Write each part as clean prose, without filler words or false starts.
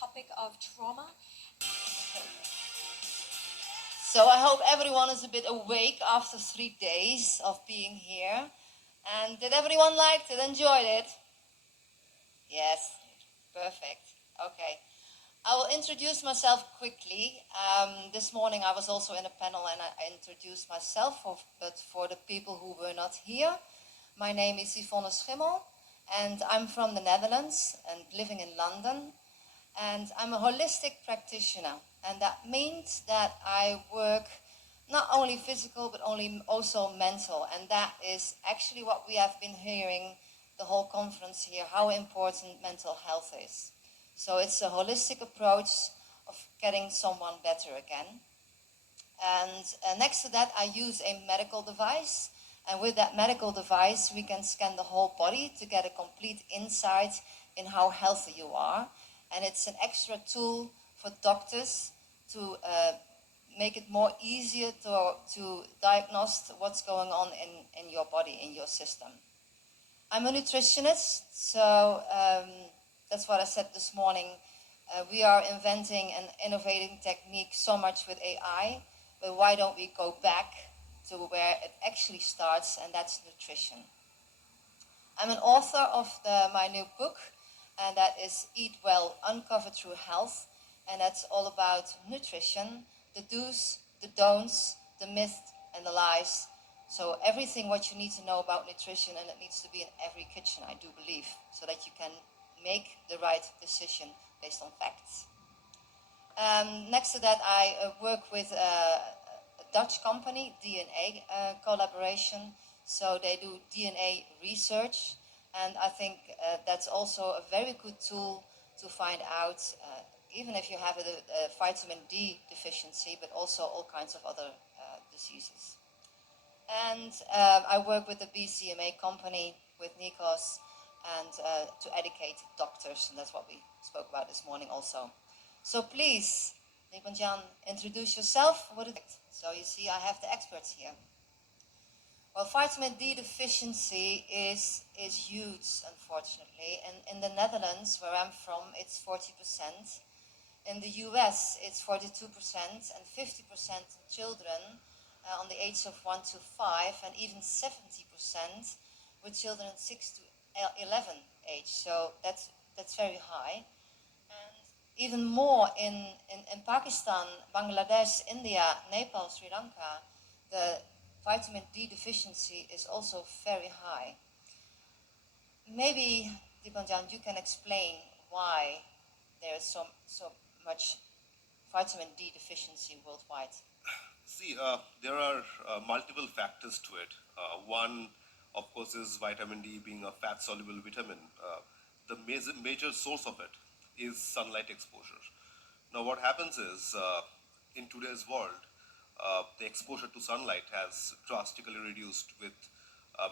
topic of trauma. So I hope everyone is a bit awake after 3 days of being here. And did everyone like it, enjoyed it? Yes, perfect. Okay. I will introduce myself quickly. This morning I was also in a panel and I introduced myself, but for the people who were not here, my name is Yvonne Schimmel and I'm from the Netherlands and living in London. And I'm a holistic practitioner, and that means that I work not only physical but also mental, and that is actually what we have been hearing the whole conference here, how important mental health is. So it's a holistic approach of getting someone better again. And next to that, I use a medical device. And with that medical device, we can scan the whole body to get a complete insight in how healthy you are. And it's an extra tool for doctors to make it more easier to diagnose what's going on in your body, in your system. I'm a nutritionist, so that's what I said this morning. We are inventing and innovating technique so much with AI, but why don't we go back to where it actually starts, and that's nutrition. I'm an author of my new book, and that is Eat Well, Uncover True Health, and that's all about nutrition, the do's, the don'ts, the myths, and the lies. So everything what you need to know about nutrition, and it needs to be in every kitchen, I do believe, so that you can make the right decision based on facts. Next to that, I work with a Dutch company, DNA collaboration. So they do DNA research, and I think that's also a very good tool to find out, even if you have a vitamin D deficiency, but also all kinds of other diseases. And I work with the BCMA company, with Nikos, and to educate doctors, and that's what we spoke about this morning also. So please, Nipanjan, introduce yourself. So you see, I have the experts here. Well, vitamin D deficiency is huge, unfortunately. And in the Netherlands, where I'm from, it's 40%. In the US, it's 42%, and 50% in children on the age of 1 to 5, and even 70% with children 6 to 11 age. So that's very high. And even more in Pakistan, Bangladesh, India, Nepal, Sri Lanka, the vitamin D deficiency is also very high. Maybe, Dipanjan, you can explain why there is so much vitamin D deficiency worldwide. See, there are multiple factors to it. One, of course, is vitamin D being a fat-soluble vitamin. The major source of it is sunlight exposure. Now, what happens is, in today's world, the exposure to sunlight has drastically reduced with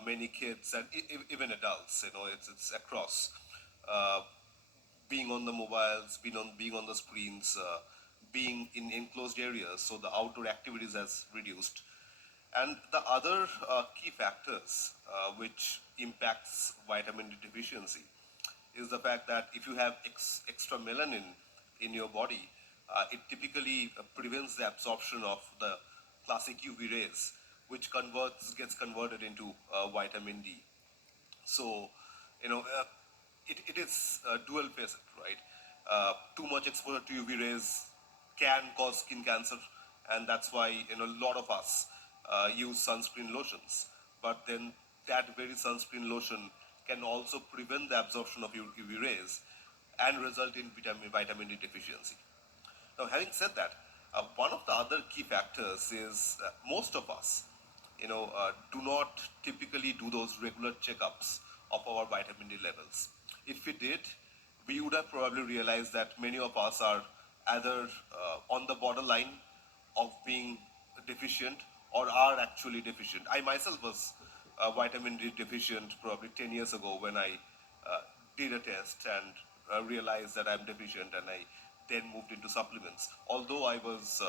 many kids and even adults. You know, it's across. Being on the mobiles, being on the screens, being in enclosed areas, so the outdoor activities has reduced. And the other key factors which impacts vitamin D deficiency is the fact that if you have extra melanin in your body, it typically prevents the absorption of the classic UV rays, which gets converted into vitamin D. So, you know, it is dual facet, right? Too much exposure to UV rays can cause skin cancer, and that's why a lot of us use sunscreen lotions. But then that very sunscreen lotion can also prevent the absorption of UV rays and result in vitamin D deficiency. Now, having said that, one of the other key factors is most of us, do not typically do those regular checkups of our vitamin D levels. If we did, we would have probably realized that many of us are either on the borderline of being deficient or are actually deficient. I myself was vitamin D deficient probably 10 years ago when I did a test and realized that I'm deficient, and I then moved into supplements, although I was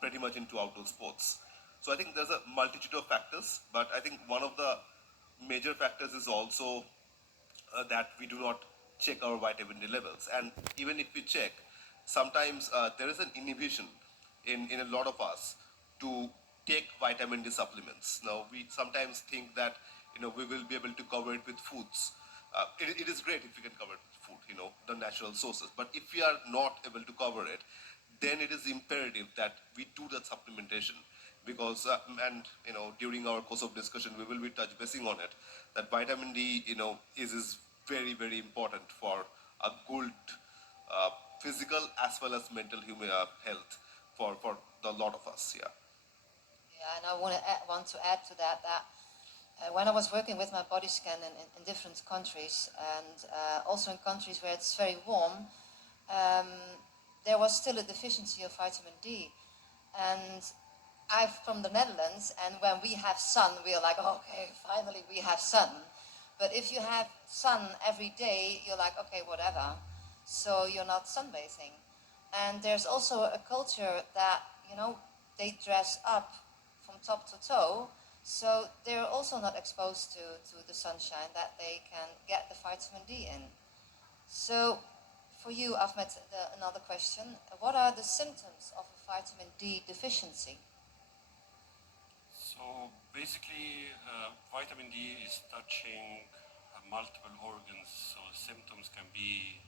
pretty much into outdoor sports. So I think there's a multitude of factors, but I think one of the major factors is also that we do not check our vitamin D levels. And even if we check, sometimes there is an inhibition in a lot of us to take vitamin D supplements. Now, we sometimes think that, we will be able to cover it with foods. It is great if we can cover it with food, the natural sources. But if we are not able to cover it, then it is imperative that we do that supplementation, because and during our course of discussion we will be touch basing on it, that vitamin D is very, very important for a good uh, physical as well as mental human health for the lot of us. Yeah. Yeah, and I want to add to that when I was working with my body scan in different countries, and also in countries where it's very warm, um, there was still a deficiency of vitamin D. And I'm from the Netherlands, and when we have sun, we're like, okay, finally we have sun. But if you have sun every day, you're like, okay, whatever. So you're not sunbathing. And there's also a culture that, they dress up from top to toe, so they're also not exposed to the sunshine, that they can get the vitamin D in. So for you, Ahmed, another question. What are the symptoms of a vitamin D deficiency? So basically, vitamin D is touching multiple organs, so symptoms can be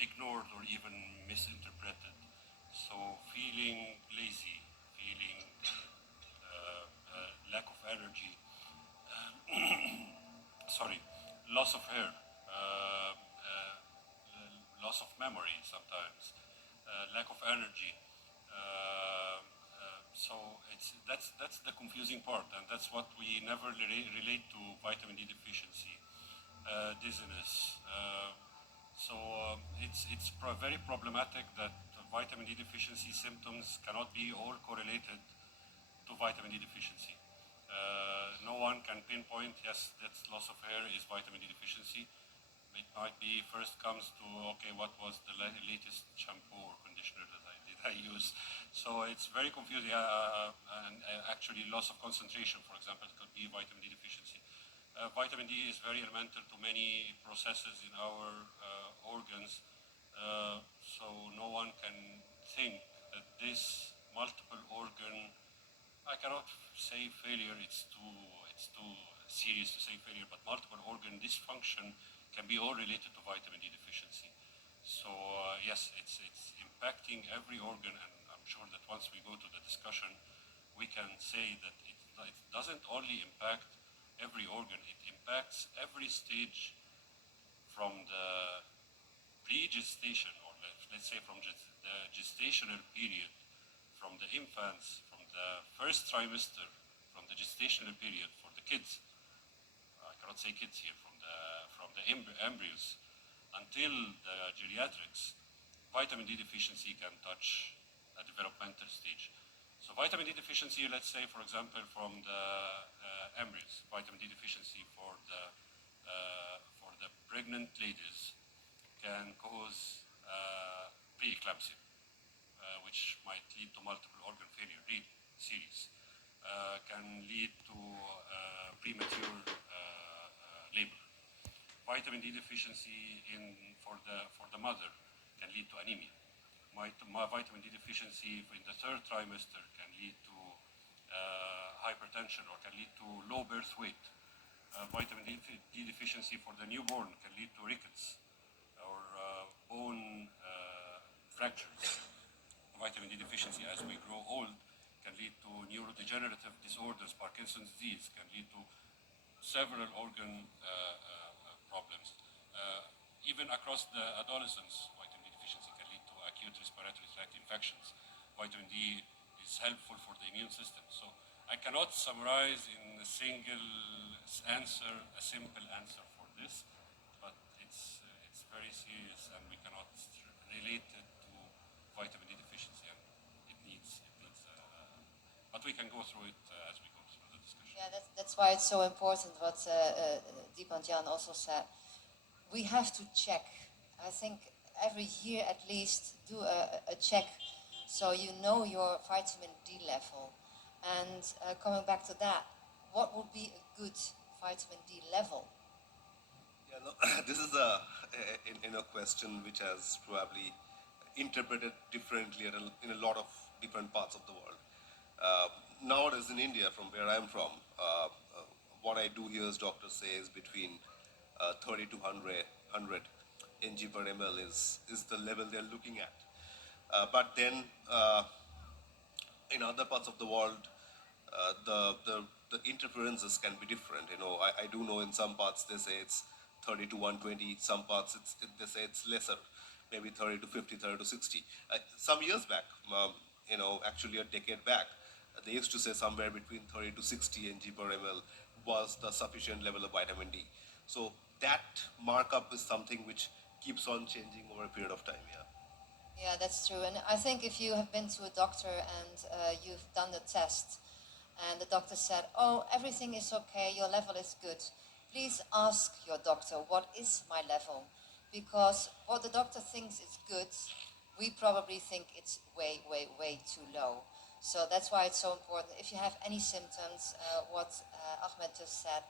ignored or even misinterpreted. So feeling lazy, feeling lack of energy, sorry, loss of hair, loss of memory sometimes, lack of energy. So that's the confusing part, and that's what we never relate to vitamin D deficiency, dizziness. It's very problematic that vitamin D deficiency symptoms cannot be all correlated to vitamin D deficiency. No one can pinpoint, yes, that loss of hair is vitamin D deficiency. It might be first comes to, okay, what was the latest shampoo or conditioner that I use? So it's very confusing. And actually, loss of concentration, for example, could be vitamin D deficiency. Vitamin D is very elemental to many processes in our organs. So no one can think that this multiple organ, I cannot say failure, it's too serious to say failure, but multiple organ dysfunction can be all related to vitamin D deficiency. So yes, it's impacting every organ, and I'm sure that once we go to the discussion, we can say that it doesn't only impact every organ, it impacts every stage from the pre-gestation, or let's say from the gestational period, from the infants, from the first trimester, from the gestational period for the kids. I cannot say kids here, from the embryos until the geriatrics. Vitamin D deficiency can touch a developmental stage. So vitamin D deficiency, let's say, for example, from the embryos, vitamin D deficiency for the pregnant ladies can cause preeclampsia, which might lead to multiple organ failure, really serious. Can lead to premature labor. Vitamin D deficiency for the mother can lead to anemia. Vitamin D deficiency in the third trimester can lead to hypertension or can lead to low birth weight. Vitamin D deficiency for the newborn can lead to rickets or bone fractures. Vitamin D deficiency as we grow old can lead to neurodegenerative disorders. Parkinson's disease can lead to several organ problems. Even across the adolescence, vitamin D deficiency can lead to acute respiratory tract infections. Vitamin D is helpful for the immune system. So I cannot summarize in a single answer, a simple answer for this, but it's very serious, and we cannot relate it to vitamin D deficiency, and but we can go through it as we go through the discussion. Yeah, that's why it's so important what Deep and Jan also said. We have to check. I think every year at least do a check, so you know your vitamin D level. And coming back to that, what would be a good vitamin D level? Yeah, no, this is a question which has probably interpreted differently in a lot of different parts of the world. Uh, Nowadays in India, from where I'm from, what I do hear is doctors say is between 30 to 100 ng per ml is the level they're looking at. But then in other parts of the world, the interferences can be different. You know, I do know in some parts they say it's 30 to 120. Some parts they say it's lesser, maybe 30 to 50, 30 to 60. Some years back, actually a decade back, they used to say somewhere between 30 to 60 ng per ml was the sufficient level of vitamin D. So that markup is something which keeps on changing over a period of time. Yeah. Yeah, that's true. And I think if you have been to a doctor and you've done the test and the doctor said, oh, everything is okay, your level is good, please ask your doctor, what is my level? Because what the doctor thinks is good, we probably think it's way, way, way too low. So that's why it's so important. If you have any symptoms, what Ahmed just said,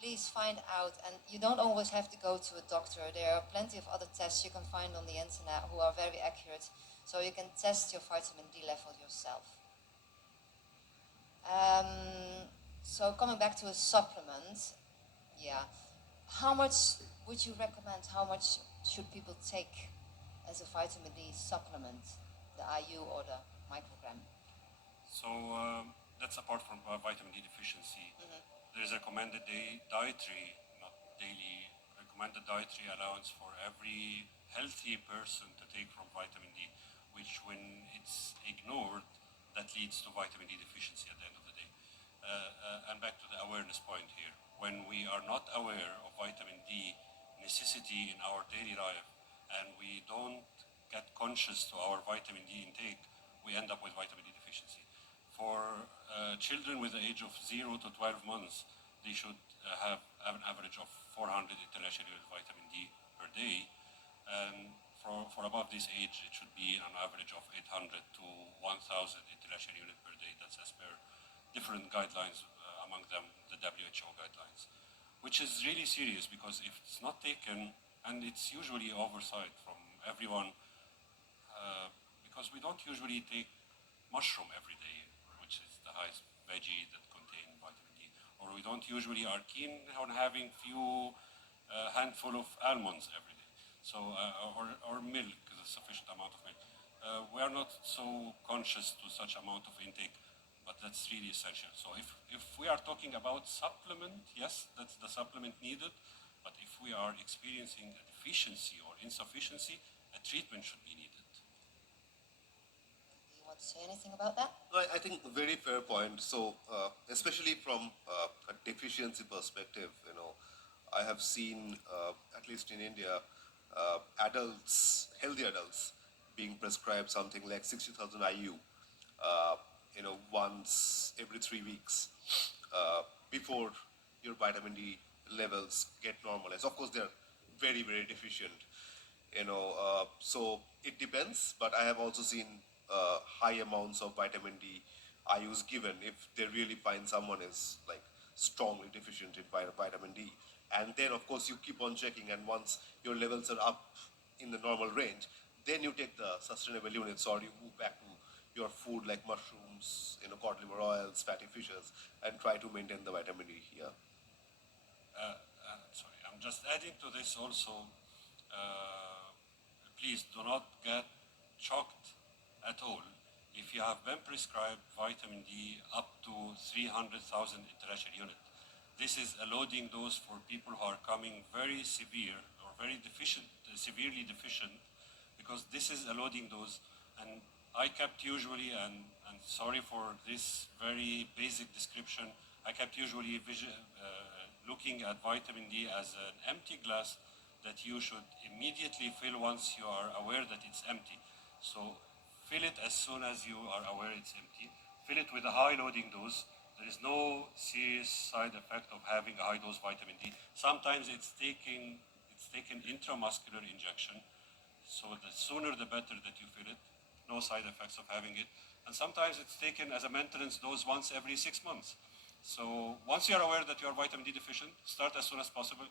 please find out. And you don't always have to go to a doctor. There are plenty of other tests you can find on the internet who are very accurate. So you can test your vitamin D level yourself. So coming back to a supplement, yeah. How much would you recommend? How much should people take as a vitamin D supplement, the IU or the microgram? So that's apart from vitamin D deficiency. There is a recommended dietary, not daily, recommended dietary allowance for every healthy person to take from vitamin D, which when it's ignored, that leads to vitamin D deficiency at the end of the day. And back to the awareness point here. When we are not aware of vitamin D necessity in our daily life and we don't get conscious to our vitamin D intake, we end up with vitamin D deficiency. For children with the age of 0 to 12 months, they should have an average of 400 international unit vitamin D per day. And for above this age, it should be an average of 800 to 1,000 international unit per day. That's as per different guidelines, among them the WHO guidelines, which is really serious because if it's not taken, and it's usually oversight from everyone, because we don't usually take mushroom every day, which is the highest veggie that contain vitamin D, or we don't usually are keen on having few handful of almonds every day. So, or milk, a sufficient amount of milk. We are not so conscious to such amount of intake, but that's really essential. So if we are talking about supplement, yes, that's the supplement needed. But if we are experiencing a deficiency or insufficiency, a treatment should be needed. Do you want to say anything about that? No, I think a very fair point. So, especially from a deficiency perspective, I have seen, at least in India, healthy adults, being prescribed something like 60,000 IU, once every 3 weeks, before your vitamin D levels get normalized. Of course, they're very, very deficient, so it depends, but I have also seen high amounts of vitamin D IUs given if they really find someone is like strongly deficient in vitamin D. And then, of course, you keep on checking, and once your levels are up in the normal range, then you take the sustainable units or you move back to your food like mushrooms, cod liver oils, fatty fishes, and try to maintain the vitamin D here. Sorry, I'm just adding to this also. Please do not get shocked at all if you have been prescribed vitamin D up to 300,000 international unit. This is a loading dose for people who are coming very severe or very deficient, severely deficient, because this is a loading dose. And I kept usually, and sorry for this very basic description, I kept usually looking at vitamin D as an empty glass that you should immediately fill once you are aware that it's empty. So fill it as soon as you are aware it's empty. Fill it with a high loading dose. There is no serious side effect of having a high dose vitamin D. Sometimes it's taken intramuscular injection. So the sooner the better that you fill it. No side effects of having it. And sometimes it's taken as a maintenance dose once every 6 months. So once you are aware that you are vitamin D deficient, start as soon as possible.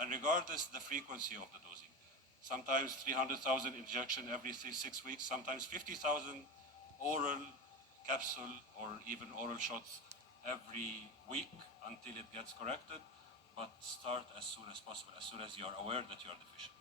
and regardless the frequency of the dosing. Sometimes 300,000 injection every 6 weeks, sometimes 50,000 oral capsule or even oral shots every week until it gets corrected, but start as soon as possible, as soon as you are aware that you are deficient.